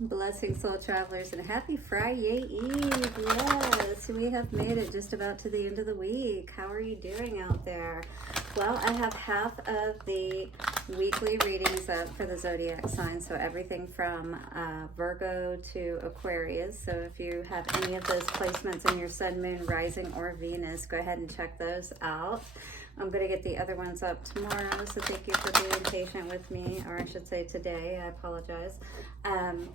Blessings, soul travelers, and happy Friday Eve. Yes, we have made it just about to the end of the week. How are you doing out there? Well, I have half of the weekly readings up for the zodiac signs, so everything from Virgo to Aquarius. So if you have any of those placements in your sun, moon, rising, or Venus, go ahead and check those out. I'm going to get the other ones up tomorrow, so thank you for being patient with me, or I should say today. I apologize.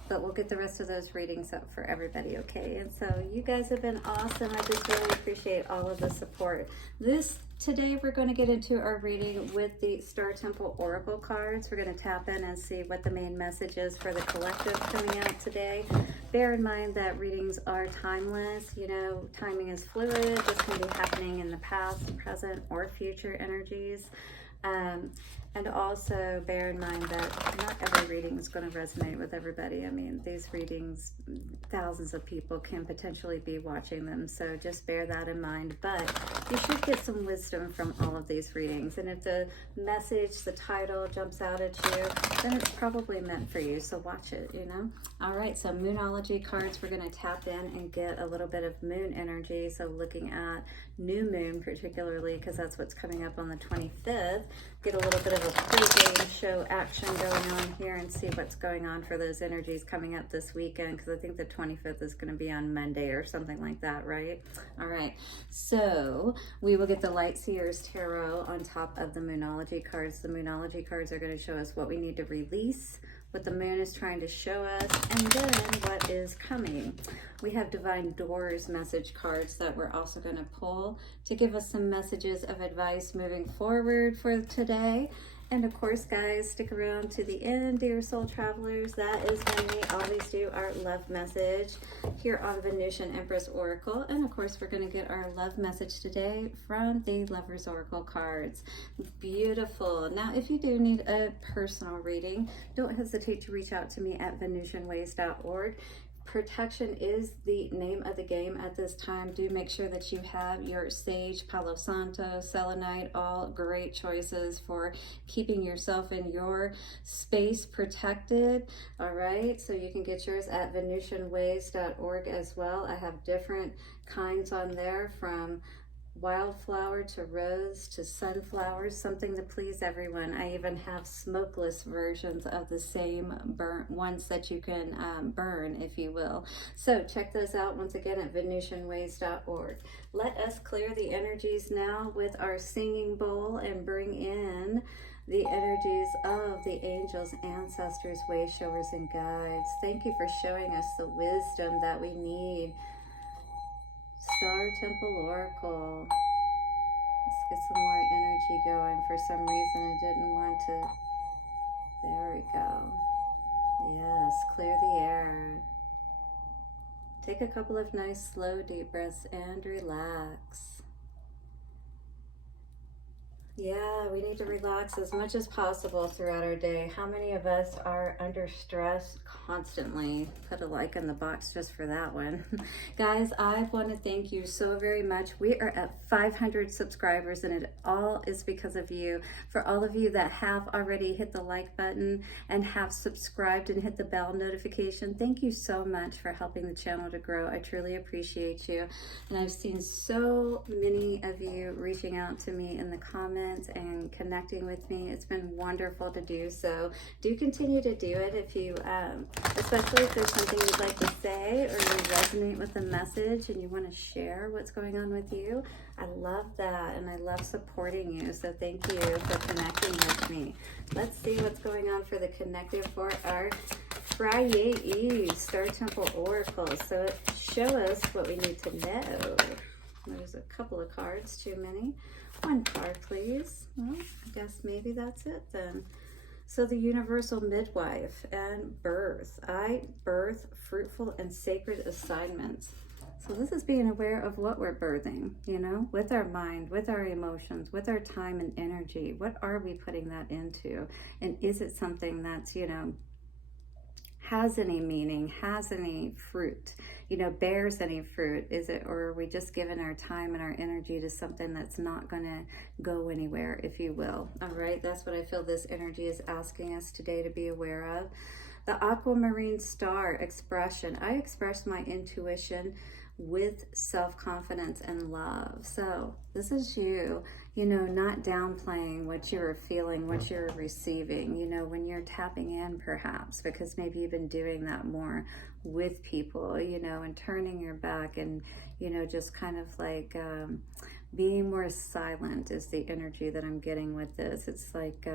But we'll get the rest of those readings up for everybody, okay? And so you guys have been awesome. I just really appreciate all of the support. Today we're going to get into our reading with the Star Temple Oracle cards. We're going to tap in and see what the main message is for the collective coming out today. Bear in mind that readings are timeless. You know, timing is fluid. This can be happening in the past, present, or future energies. And also bear in mind that not every reading is going to resonate with everybody. I mean, these readings, thousands of people can potentially be watching them, so just bear that in mind. But you should get some wisdom from all of these readings. And if the message, the title jumps out at you, then it's probably meant for you, so watch it, you know? All right, so Moonology cards, we're going to tap in and get a little bit of moon energy. So looking at new moon particularly, because that's what's coming up on the 25th. Get a little bit of a pre-game show action going on here and see what's going on for those energies coming up this weekend, because I think the 25th is going to be on Monday or something like that, right? All right, so we will get the Light Seers Tarot on top of the Moonology cards. The Moonology cards are going to show us what we need to release, what the moon is trying to show us, and then what is coming. We have Divine Doors message cards that we're also going to pull to give us some messages of advice moving forward for today. And of course, guys, stick around to the end, dear soul travelers. That is when we always do our love message here on Venusian Empress Oracle. And of course, we're going to get our love message today from the Lovers Oracle cards. Beautiful. Now, if you do need a personal reading, don't hesitate to reach out to me at venusianways.org. Protection is the name of the game at this time. Do make sure that you have your sage, Palo Santo, selenite, all great choices for keeping yourself in your space protected. All right, so you can get yours at venusianways.org as well. I have different kinds on there, from wildflower to rose to sunflowers, something to please everyone. I even have smokeless versions of the same burnt ones that you can burn, if you will. So check those out once again at venusianways.org. Let us clear the energies now with our singing bowl and bring in the energies of the angels, ancestors, way showers, and guides. Thank you for showing us the wisdom that we need. Star Temple Oracle. Let's get some more energy going. For some reason, I didn't want to. There we go. Yes, clear the air. Take a couple of nice, slow, deep breaths and relax. Yeah, we need to relax as much as possible throughout our day. How many of us are under stress constantly? Put a like in the box just for that one. Guys, I want to thank you so very much. We are at 500 subscribers, and it all is because of you. For all of you that have already hit the like button and have subscribed and hit the bell notification, thank you so much for helping the channel to grow. I truly appreciate you. And I've seen so many of you reaching out to me in the comments and connecting with me. It's been wonderful to do so. Do continue to do it if you, especially if there's something you'd like to say or you resonate with the message and you want to share what's going on with you. I love that, and I love supporting you. So thank you for connecting with me. Let's see what's going on for the connective for our Friday Eve Star Temple Oracle. So show us what we need to know. There's a couple of cards, too many. One card, please. Well, I guess maybe that's it then. So the Universal Midwife and Birth. I birth fruitful and sacred assignments. So this is being aware of what we're birthing, you know, with our mind, with our emotions, with our time and energy. What are we putting that into? And is it something that's, you know, has any meaning, has any fruit, you know, bears any fruit? Is it, or are we just giving our time and our energy to something that's not going to go anywhere, if you will? All right, that's what I feel this energy is asking us today to be aware of. The aquamarine star expression. I express my intuition with self-confidence and love. So this is you, you know, not downplaying what you're feeling, what you're receiving, you know, when you're tapping in perhaps, because maybe you've been doing that more with people, you know, and turning your back and, you know, just kind of like being more silent is the energy that I'm getting with this. It's like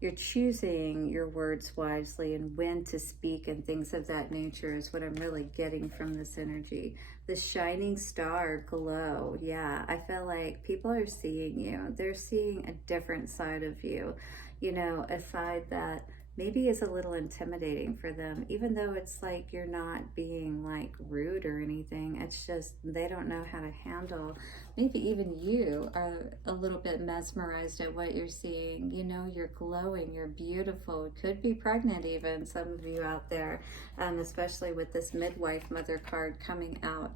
you're choosing your words wisely and when to speak and things of that nature is what I'm really getting from this energy. The shining star glow. Yeah, I feel like people are seeing you. They're seeing a different side of you, you know, a side that maybe is a little intimidating for them, even though it's like you're not being like rude or anything. It's just they don't know how to handle. Maybe even you are a little bit mesmerized at what you're seeing. You know, you're glowing, you're beautiful. Could be pregnant even, some of you out there, especially with this midwife mother card coming out.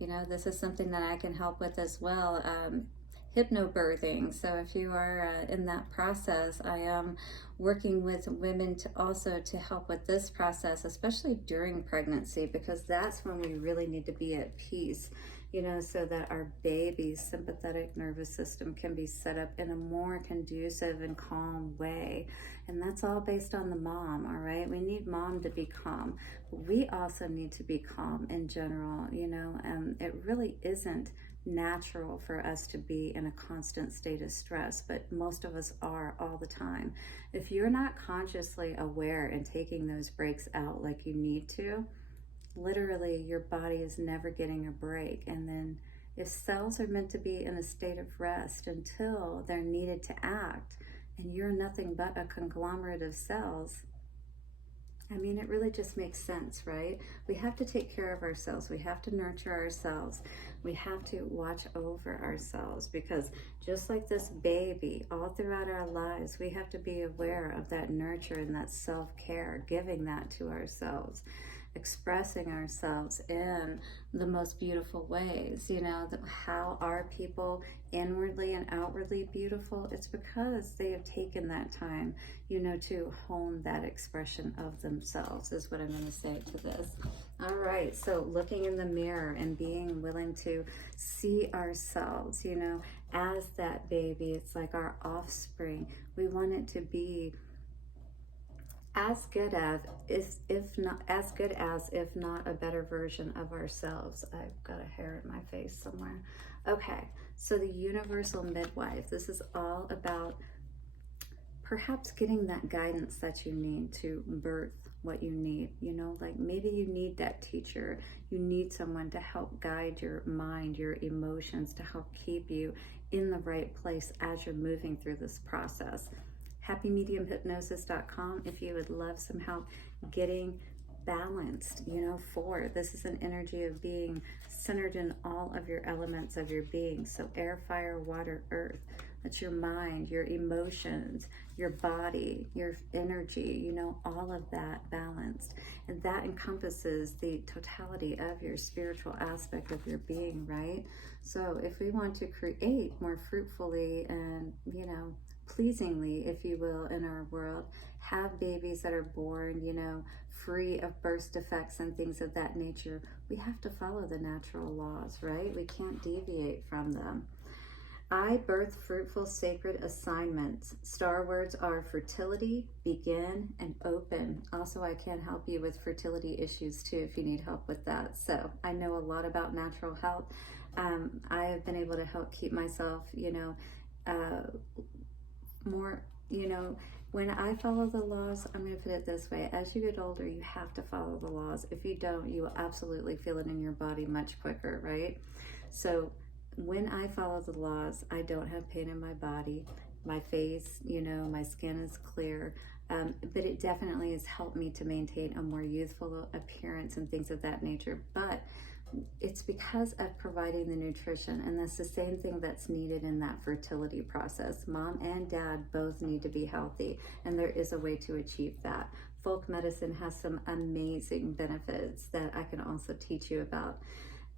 You know, this is something that I can help with as well. Hypnobirthing. So if you are in that process, I am working with women to also to help with this process, especially during pregnancy, because that's when we really need to be at peace, you know, so that our baby's sympathetic nervous system can be set up in a more conducive and calm way. And that's all based on the mom, all right? We need mom to be calm. We also need to be calm in general, you know, and it really isn't natural for us to be in a constant state of stress, but most of us are all the time. If you're not consciously aware and taking those breaks out like you need to, literally your body is never getting a break. And then if cells are meant to be in a state of rest until they're needed to act, and you're nothing but a conglomerate of cells, I mean, it really just makes sense, right? We have to take care of ourselves. We have to nurture ourselves. We have to watch over ourselves, because just like this baby, all throughout our lives, we have to be aware of that nurture and that self-care, giving that to ourselves, expressing ourselves in the most beautiful ways. You know, how are people inwardly and outwardly beautiful? It's because they have taken that time, you know, to hone that expression of themselves, is what I'm going to say to this. All right, so looking in the mirror and being willing to see ourselves, you know, as that baby. It's like our offspring. We want it to be as good as, if not a better version of ourselves. I've got a hair in my face somewhere. Okay, so the universal midwife. This is all about perhaps getting that guidance that you need to birth what you need. You know, like maybe you need that teacher. You need someone to help guide your mind, your emotions, to help keep you in the right place as you're moving through this process. happymediumhypnosis.com if you would love some help getting balanced, you know, for this is an energy of being centered in all of your elements of your being. So air, fire, water, earth. That's your mind, your emotions, your body, your energy, you know, all of that balanced. And that encompasses the totality of your spiritual aspect of your being, right? So if we want to create more fruitfully and, you know, pleasingly, if you will, in our world, have babies that are born, you know, free of birth defects and things of that nature, we have to follow the natural laws, right? We can't deviate from them. I birth fruitful sacred assignments. Star words are fertility, begin, and open. Also, I can help you with fertility issues too if you need help with that. So I know a lot about natural health. I have been able to help keep myself, you know, more, you know, when I follow the laws, I'm going to put it this way. As you get older, you have to follow the laws. If you don't, you will absolutely feel it in your body much quicker, right? So when I follow the laws, I don't have pain in my body. My face, you know, my skin is clear. But it definitely has helped me to maintain a more youthful appearance and things of that nature. But it's because of providing the nutrition, and that's the same thing that's needed in that fertility process. Mom and dad both need to be healthy, and there is a way to achieve that. Folk medicine has some amazing benefits that I can also teach you about.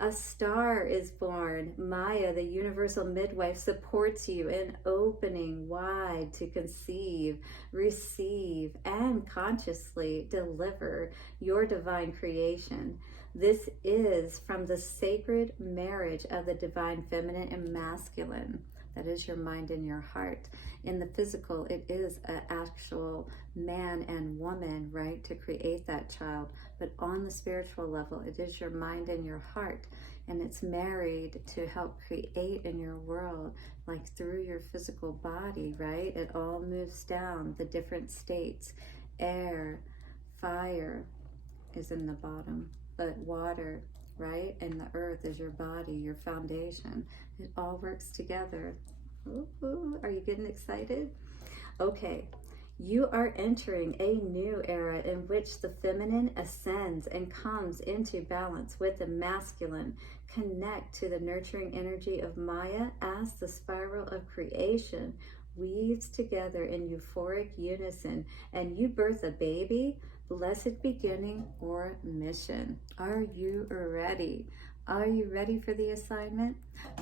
A star is born. Maya, the universal midwife, supports you in opening wide to conceive, receive, and consciously deliver your divine creation. This is from the sacred marriage of the divine feminine and masculine. That is your mind and your heart. In the physical, it is an actual man and woman, right, to create that child. But on the spiritual level, it is your mind and your heart. And it's married to help create in your world, like through your physical body, right? It all moves down the different states. Air, fire is in the bottom, but water, right? And the earth is your body, your foundation. It all works together. Ooh, are you getting excited? Okay, you are entering a new era in which the feminine ascends and comes into balance with the masculine. Connect to the nurturing energy of Maya as the spiral of creation weaves together in euphoric unison, and you birth a baby. Blessed beginning or mission. Are you ready? Are you ready for the assignment?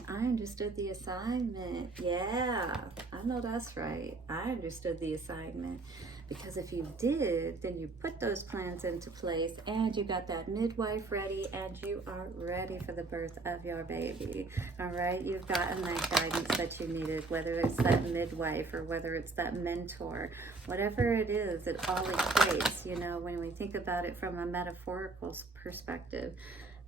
I understood the assignment. Yeah, I know that's right. I understood the assignment. Because if you did, then you put those plans into place and you got that midwife ready and you are ready for the birth of your baby. All right, you've gotten that guidance that you needed, whether it's that midwife or whether it's that mentor, whatever it is, it all equates. You know, when we think about it from a metaphorical perspective,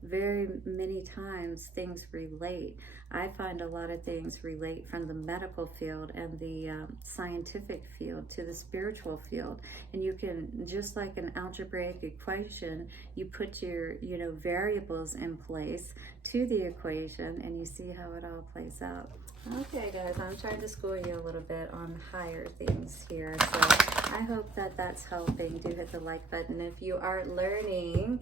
very many times things relate. I find a lot of things relate from the medical field and the scientific field to the spiritual field. And you can, just like an algebraic equation, you put your, variables in place to the equation and you see how it all plays out. Okay guys, I'm trying to school you a little bit on higher things here. So I hope that that's helping. Do hit the like button if you are learning.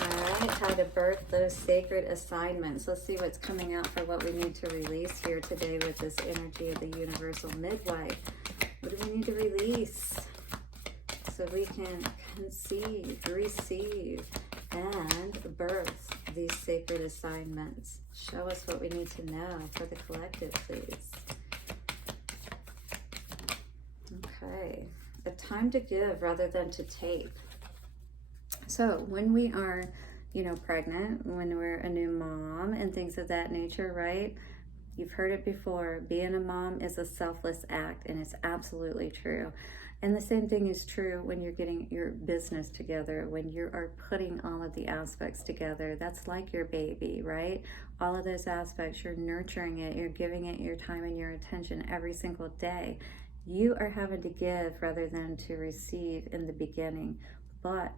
All right, how to birth those sacred assignments. Let's see what's coming out for what we need to release here today with this energy of the universal midwife. What do we need to release so we can conceive, receive, and birth these sacred assignments? Show us what we need to know for the collective, please. Okay, a time to give rather than to take. So when we are, pregnant, when we're a new mom and things of that nature, right? You've heard it before. Being a mom is a selfless act, and it's absolutely true. And the same thing is true when you're getting your business together, when you are putting all of the aspects together. That's like your baby, right? All of those aspects, you're nurturing it, you're giving it your time and your attention every single day. You are having to give rather than to receive in the beginning. But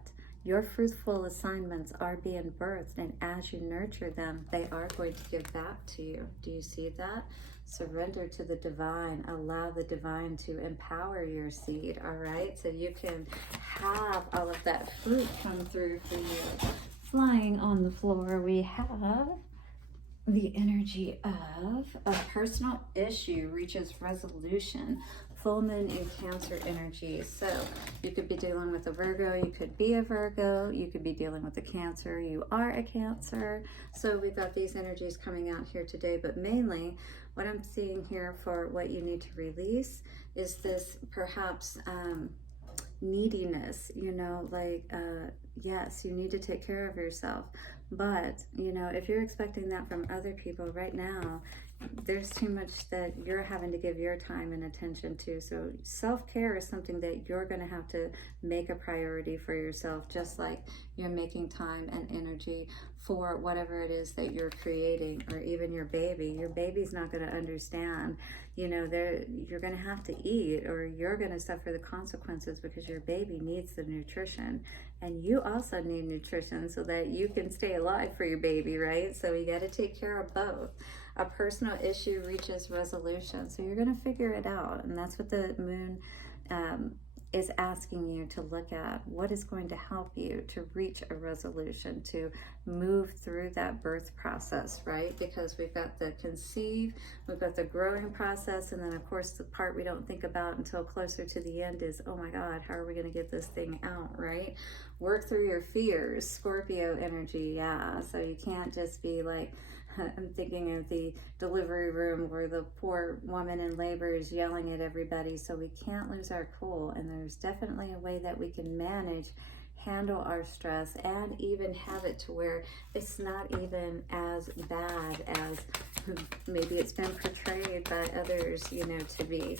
your fruitful assignments are being birthed, and as you nurture them, they are going to give back to you. Do you see that? Surrender to the divine. Allow the divine to empower your seed, all right? So you can have all of that fruit come through for you. Flying on the floor, we have the energy of a personal issue reaches resolution. Full moon in Cancer energy. So you could be dealing with a Virgo, you could be a Virgo, you could be dealing with a Cancer, you are a Cancer. So we've got these energies coming out here today, but mainly what I'm seeing here for what you need to release is this perhaps neediness, yes, you need to take care of yourself. But, if you're expecting that from other people right now, there's too much that you're having to give your time and attention to. So self-care is something that you're going to have to make a priority for yourself, just like you're making time and energy for whatever it is that you're creating, or even your baby. Your baby's not going to understand, you're going to have to eat, or you're going to suffer the consequences because your baby needs the nutrition. And you also need nutrition so that you can stay alive for your baby, right? So you got to take care of both. A personal issue reaches resolution. So you're going to figure it out. And that's what the moon is asking you to look at what is going to help you to reach a resolution, to move through that birth process, right? Because we've got the conceive, we've got the growing process, and then of course the part we don't think about until closer to the end is, oh my God, how are we going to get this thing out, right? Work through your fears, Scorpio energy, yeah. So you can't just be like, I'm thinking of the delivery room where the poor woman in labor is yelling at everybody. So we can't lose our cool. And there's definitely a way that we can manage, handle our stress, and even have it to where it's not even as bad as maybe it's been portrayed by others, you know, to be.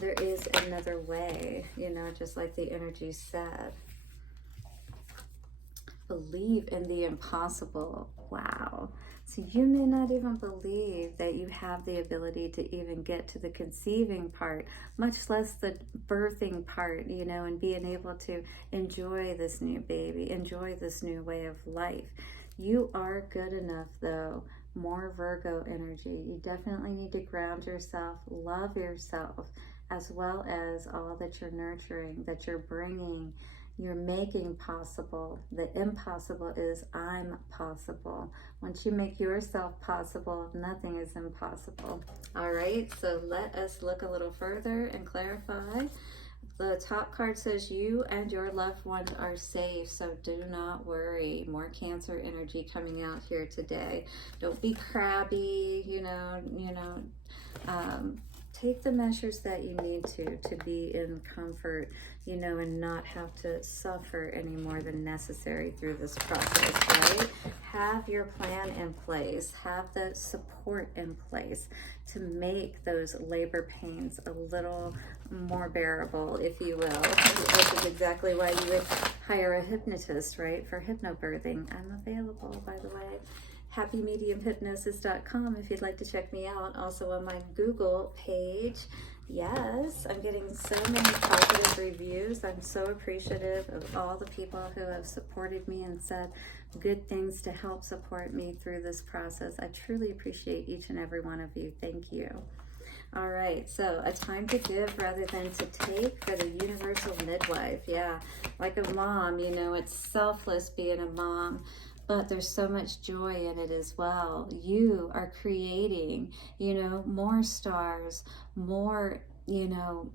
There is another way, you know, just like the energy said. Believe in the impossible. Wow. So you may not even believe that you have the ability to even get to the conceiving part, much less the birthing part, you know, and being able to enjoy this new baby, enjoy this new way of life. You are good enough, though. More Virgo energy. You definitely need to ground yourself, love yourself, as well as all that you're nurturing, that you're bringing, you're making possible. The impossible is I'm possible. Once you make yourself possible, nothing is impossible. All right, so let us look a little further and clarify. The top card says you and your loved ones are safe, so do not worry. More Cancer energy coming out here today. Don't be crabby, take the measures that you need to be in comfort, you know, and not have to suffer any more than necessary through this process, right? Have your plan in place, have the support in place to make those labor pains a little more bearable, if you will. Which is exactly why you would hire a hypnotist, right, for hypnobirthing. I'm available, by the way. happymediumhypnosis.com if you'd like to check me out. Also on my Google page. Yes, I'm getting so many positive reviews. I'm so appreciative of all the people who have supported me and said good things to help support me through this process. I truly appreciate each and every one of you. Thank you. All right, so a time to give rather than to take for the universal midwife. Yeah, like a mom, you know, it's selfless being a mom, but there's so much joy in it as well. You are creating, you know, more stars, more, you know,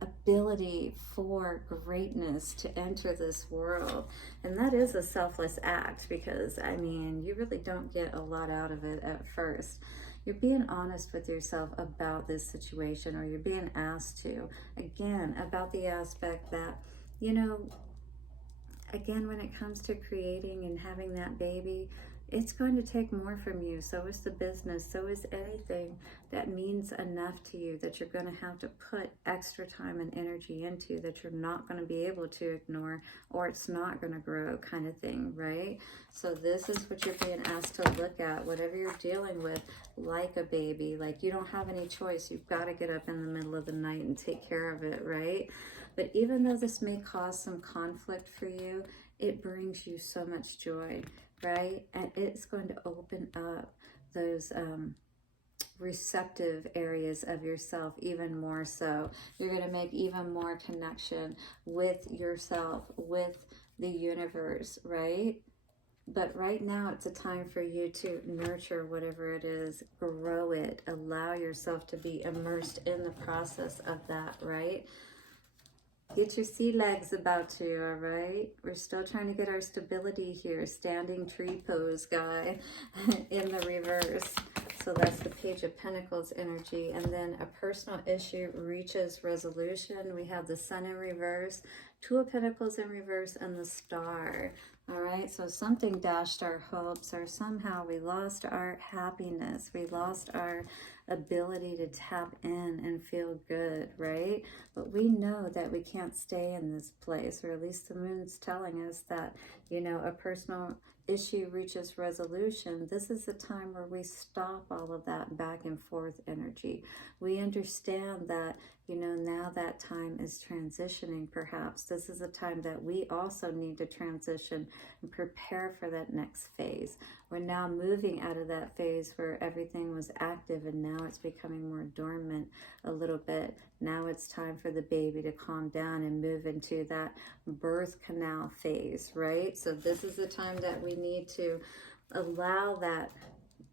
ability for greatness to enter this world. And that is a selfless act because, I mean, you really don't get a lot out of it at first. You're being honest with yourself about this situation, or you're being asked to, again, about the aspect that, you know, again, when it comes to creating and having that baby, it's going to take more from you. So is the business. So is anything that means enough to you that you're going to have to put extra time and energy into, that you're not going to be able to ignore, or it's not going to grow, kind of thing, right? So this is what you're being asked to look at, whatever you're dealing with, like a baby. Like, you don't have any choice. You've got to get up in the middle of the night and take care of it, right? But even though this may cause some conflict for you, it brings you so much joy, right? And it's going to open up those receptive areas of yourself even more so. You're going to make even more connection with yourself, with the universe, right? But right now it's a time for you to nurture whatever it is, grow it, allow yourself to be immersed in the process of that, right? Get your sea legs about you, all right? We're still trying to get our stability here. Standing tree pose, guy, in the reverse. So that's the Page of Pentacles energy. And then a personal issue reaches resolution. We have the Sun in reverse, Two of Pentacles in reverse, and the Star. All right, so something dashed our hopes, or somehow we lost our happiness. We lost our ability to tap in and feel good, right? But we know that we can't stay in this place, or at least the moon's telling us that, you know, a personal issue reaches resolution. This is the time where we stop all of that back and forth energy. We understand that, you know, now that time is transitioning perhaps. This is a time that we also need to transition and prepare for that next phase. We're now moving out of that phase where everything was active and now it's becoming more dormant a little bit. Now it's time for the baby to calm down and move into that birth canal phase, right? So this is the time that we need to allow that,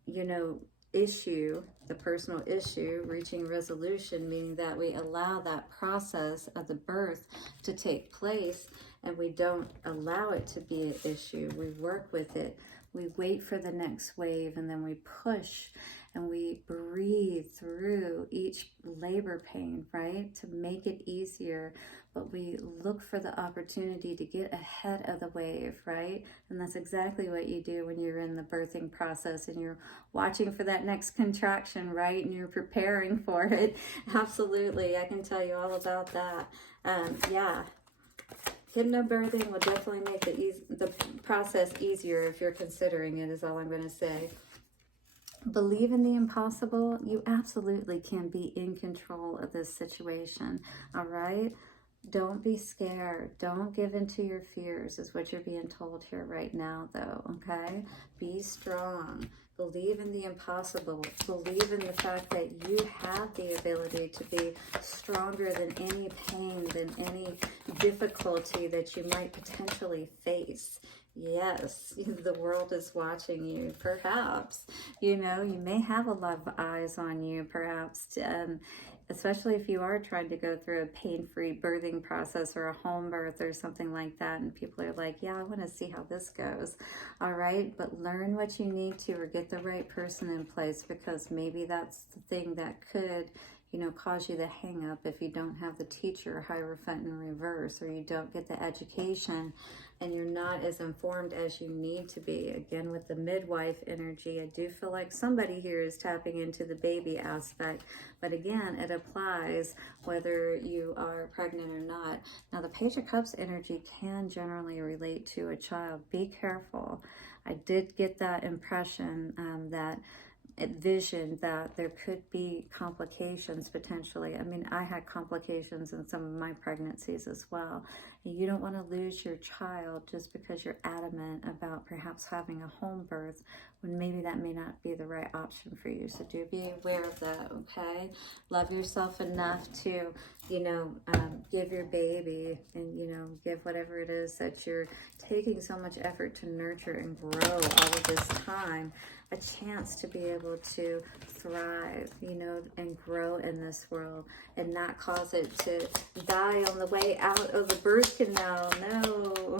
you know, issue, the personal issue, reaching resolution, meaning that we allow that process of the birth to take place and we don't allow it to be an issue. We work with it. We wait for the next wave and then we push and we breathe through each labor pain, right? To make it easier, but we look for the opportunity to get ahead of the wave, right? And that's exactly what you do when you're in the birthing process and you're watching for that next contraction, right? And you're preparing for it. Absolutely, I can tell you all about that. Yeah. Hypnobirthing will definitely make the process easier if you're considering it, is all I'm going to say. Believe in the impossible. You absolutely can be in control of this situation, all right? Don't be scared. Don't give in to your fears is what you're being told here right now, though, okay? Be strong. Believe in the impossible. Believe in the fact that you have the ability to be stronger than any pain, than any difficulty that you might potentially face. Yes, the world is watching you, perhaps. You know, you may have a lot of eyes on you, perhaps, especially if you are trying to go through a pain-free birthing process or a home birth or something like that, and people are like, yeah, I want to see how this goes. All right, but learn what you need to, or get the right person in place, because maybe that's the thing that could, you know, cause you the hang up if you don't have the teacher, Hierophant in reverse, or you don't get the education and you're not as informed as you need to be. Again, with the midwife energy, I do feel like somebody here is tapping into the baby aspect, but again, it applies whether you are pregnant or not. Now, the Page of Cups energy can generally relate to a child. Be careful. I did get that impression, that vision that there could be complications potentially. I mean, I had complications in some of my pregnancies as well. And you don't want to lose your child just because you're adamant about perhaps having a home birth when maybe that may not be the right option for you. So do be aware of that, okay? Love yourself enough to, you know, give your baby and, you know, give whatever it is that you're taking so much effort to nurture and grow all of this time, a chance to be able to thrive, you know, and grow in this world and not cause it to die on the way out of the birth canal. No,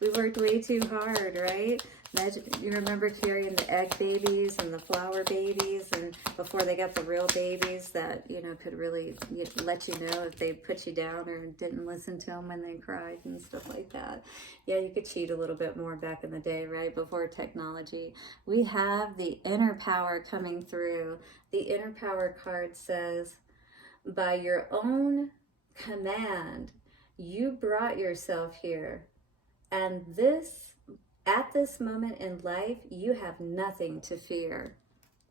we worked way too hard, right? Imagine, you remember carrying the egg babies and the flower babies, and before they got the real babies that, you know, could really let you know if they put you down or didn't listen to them when they cried and stuff like that. Yeah, you could cheat a little bit more back in the day, right? Before technology. We have the inner power coming through. The inner power card says, by your own command, you brought yourself here. And at this moment in life, you have nothing to fear.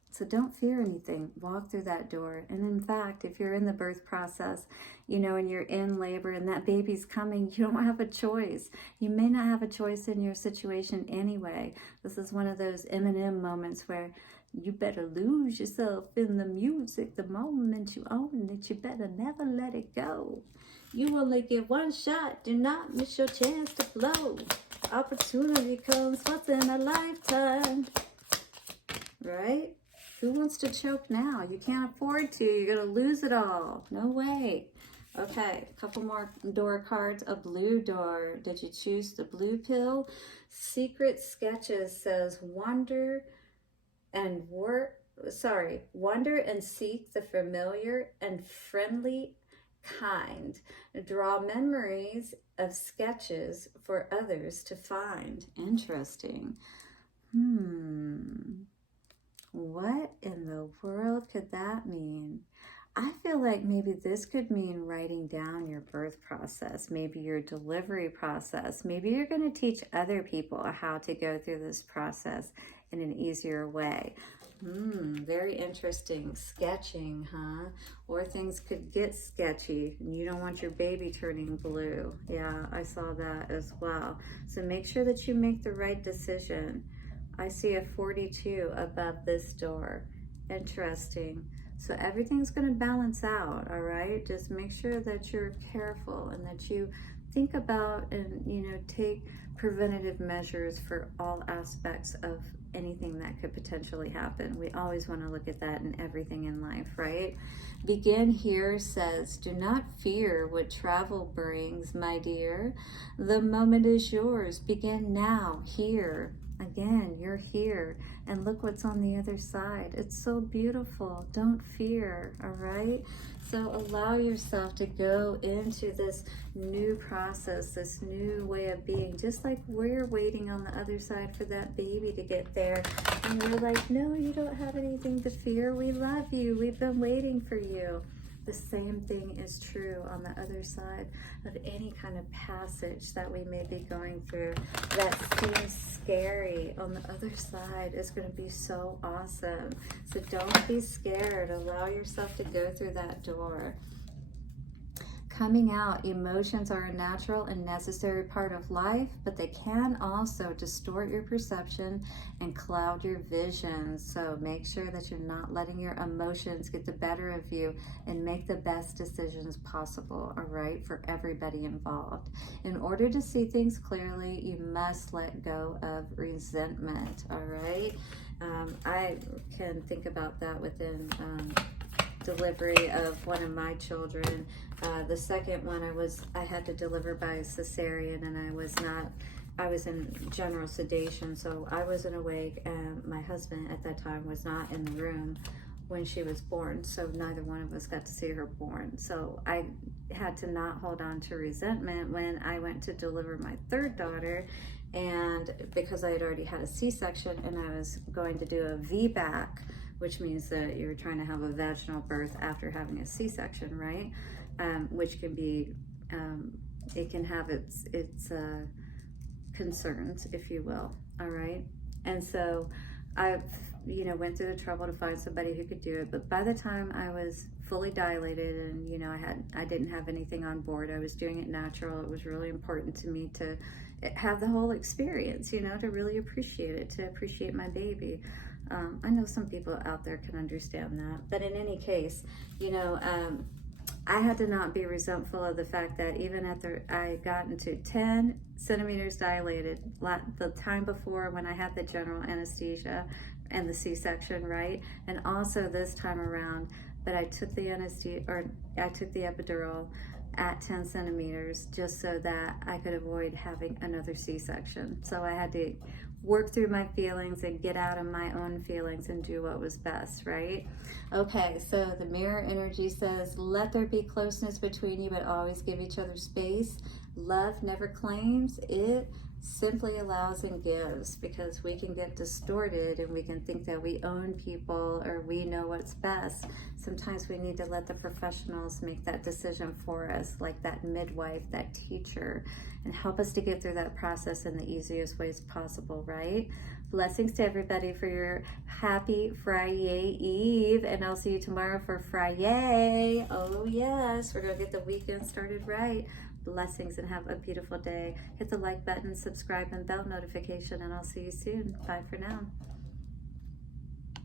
So don't fear anything. Walk through that door. And in fact, if you're in the birth process, you know, and you're in labor and that baby's coming, you don't have a choice. You may not have a choice in your situation anyway. This is one of those Eminem moments where you better lose yourself in the music the moment you own it. You better never let it go. You only get one shot. Do not miss your chance to blow. Opportunity comes once in a lifetime. Right? Who wants to choke now? You can't afford to. You're going to lose it all. No way. Okay, a couple more door cards. A blue door. Did you choose the blue pill? Secret Sketches says wander and seek the familiar and friendly kind. Draw memories of sketches for others to find. Interesting. What in the world could that mean? I feel like maybe this could mean writing down your birth process, maybe your delivery process. Maybe you're going to teach other people how to go through this process in an easier way. Very interesting. Sketching, huh? Or things could get sketchy and you don't want your baby turning blue. Yeah, I saw that as well. So make sure that you make the right decision. I see a 42 above this door. Interesting. So everything's going to balance out, all right? Just make sure that you're careful and that you think about and, you know, take preventative measures for all aspects of anything that could potentially happen. We always want to look at that in everything in life, right? Begin here says, do not fear what travel brings, my dear. The moment is yours. Begin now, here. Again, you're here, and look what's on the other side. It's so beautiful. Don't fear, all right? So allow yourself to go into this new process, this new way of being, just like we're waiting on the other side for that baby to get there. And you're like, no, you don't have anything to fear. We love you. We've been waiting for you. The same thing is true on the other side of any kind of passage that we may be going through that seems scary. On the other side is going to be so awesome. So don't be scared. Allow yourself to go through that door. Coming out, emotions are a natural and necessary part of life, but they can also distort your perception and cloud your vision. So make sure that you're not letting your emotions get the better of you and make the best decisions possible, all right, for everybody involved. In order to see things clearly, you must let go of resentment, all right? I can think about that within delivery of one of my children. The second one I had to deliver by cesarean, and I was in general sedation, so I wasn't awake, and my husband at that time was not in the room when she was born, so neither one of us got to see her born. So I had to not hold on to resentment when I went to deliver my third daughter, and because I had already had a C-section and I was going to do a VBAC, which means that you're trying to have a vaginal birth after having a C-section, right? Which can be, it can have its concerns, if you will, all right? And so I, went through the trouble to find somebody who could do it. But by the time I was fully dilated and, I didn't have anything on board, I was doing it natural. It was really important to me to have the whole experience, to really appreciate it, to appreciate my baby. I know some people out there can understand that, but in any case, I had to not be resentful of the fact that even I got into 10 centimeters dilated the time before when I had the general anesthesia and the C-section, right? And also this time around, but I took the I took the epidural at 10 centimeters just so that I could avoid having another C-section. So I had to work through my feelings and get out of my own feelings and do what was best, right? Okay, so the mirror energy says, let there be closeness between you, but always give each other space. Love never claims, it simply allows and gives, because we can get distorted and we can think that we own people or we know what's best. Sometimes we need to let the professionals make that decision for us, like that midwife, that teacher, and help us to get through that process in the easiest ways possible, right? Blessings to everybody for your happy Friday Eve, and I'll see you tomorrow for Friday. Oh yes, we're gonna get the weekend started right. Blessings and have a beautiful day. Hit the like button, subscribe, and bell notification, and I'll see you soon. Bye for now.